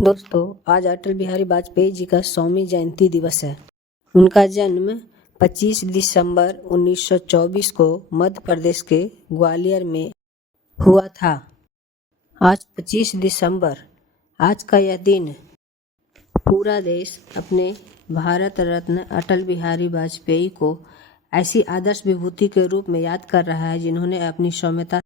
दोस्तों, आज अटल बिहारी वाजपेयी जी का 100वीं जयंती दिवस है। उनका जन्म 25 दिसंबर 1924 को मध्य प्रदेश के ग्वालियर में हुआ था। आज 25 दिसंबर, आज का यह दिन पूरा देश अपने भारत रत्न अटल बिहारी वाजपेयी को ऐसी आदर्श विभूति के रूप में याद कर रहा है जिन्होंने अपनी सौम्यता,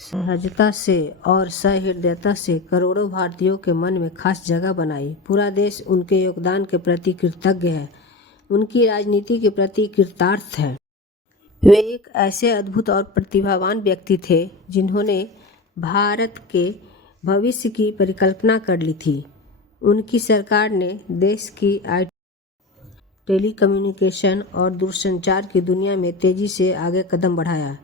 सहजता से और सहृदयता से करोड़ों भारतीयों के मन में खास जगह बनाई। पूरा देश उनके योगदान के प्रति कृतज्ञ है, उनकी राजनीति के प्रति कृतार्थ है। वे एक ऐसे अद्भुत और प्रतिभावान व्यक्ति थे जिन्होंने भारत के भविष्य की परिकल्पना कर ली थी। उनकी सरकार ने देश की टेलीकम्युनिकेशन और दूरसंचार की दुनिया में तेजी से आगे कदम बढ़ाया।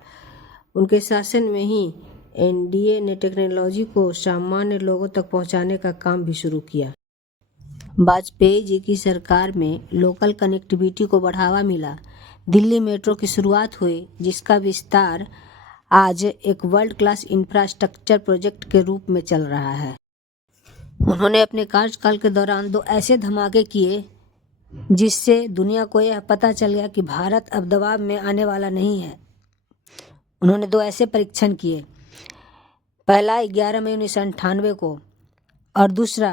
उनके शासन में ही एनडीए ने टेक्नोलॉजी को सामान्य लोगों तक पहुंचाने का काम भी शुरू किया। वाजपेयी जी की सरकार में लोकल कनेक्टिविटी को बढ़ावा मिला। दिल्ली मेट्रो की शुरुआत हुई, जिसका विस्तार आज एक वर्ल्ड क्लास इंफ्रास्ट्रक्चर प्रोजेक्ट के रूप में चल रहा है। उन्होंने अपने कार्यकाल के दौरान 2 ऐसे धमाके किए जिससे दुनिया को यह पता चल गया कि भारत अब दबाव में आने वाला नहीं है। उन्होंने 2 ऐसे परीक्षण किए, पहला 11 मई 1998 को और दूसरा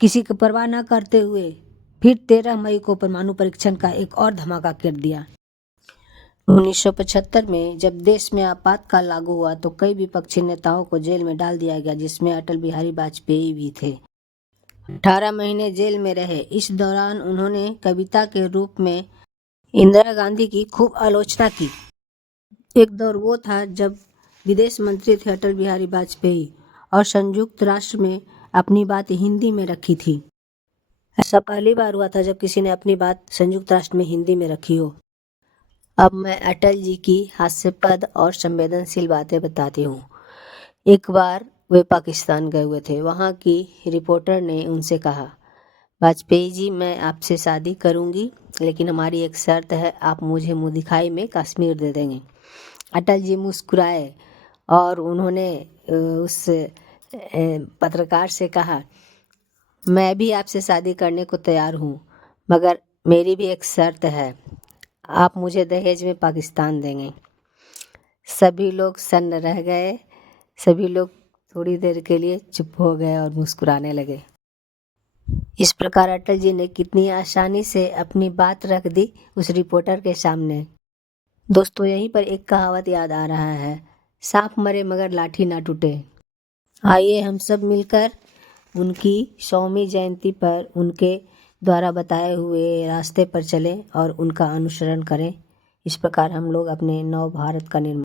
किसी की परवाह न करते हुए फिर 13 मई को परमाणु परीक्षण का एक और धमाका कर दिया। 1975 में जब देश में आपातकाल लागू हुआ तो कई विपक्षी नेताओं को जेल में डाल दिया गया, जिसमें अटल बिहारी वाजपेयी भी थे। 18 महीने जेल में रहे। इस दौरान उन्होंने कविता के रूप में इंदिरा गांधी की खूब आलोचना की। एक दौर वो था जब विदेश मंत्री थे अटल बिहारी वाजपेयी और संयुक्त राष्ट्र में अपनी बात हिंदी में रखी थी। ऐसा पहली बार हुआ था जब किसी ने अपनी बात संयुक्त राष्ट्र में हिंदी में रखी हो। अब मैं अटल जी की हास्यास्पद और संवेदनशील बातें बताती हूँ। एक बार वे पाकिस्तान गए हुए थे। वहाँ की रिपोर्टर ने उनसे कहा, वाजपेयी जी, मैं आपसे शादी करूँगी, लेकिन हमारी एक शर्त है, आप मुझे मुँह दिखाई में कश्मीर दे देंगे। अटल जी मुस्कुराए और उन्होंने उस पत्रकार से कहा, मैं भी आपसे शादी करने को तैयार हूँ, मगर मेरी भी एक शर्त है, आप मुझे दहेज में पाकिस्तान देंगे। सभी लोग सन्न रह गए। सभी लोग थोड़ी देर के लिए चुप हो गए और मुस्कुराने लगे। इस प्रकार अटल जी ने कितनी आसानी से अपनी बात रख दी उस रिपोर्टर के सामने। दोस्तों, यहीं पर एक कहावत याद आ रहा है, सांप मरे मगर लाठी ना टूटे। आइए हम सब मिलकर उनकी 100वीं जयंती पर उनके द्वारा बताए हुए रास्ते पर चलें और उनका अनुसरण करें। इस प्रकार हम लोग अपने नव भारत का निर्माण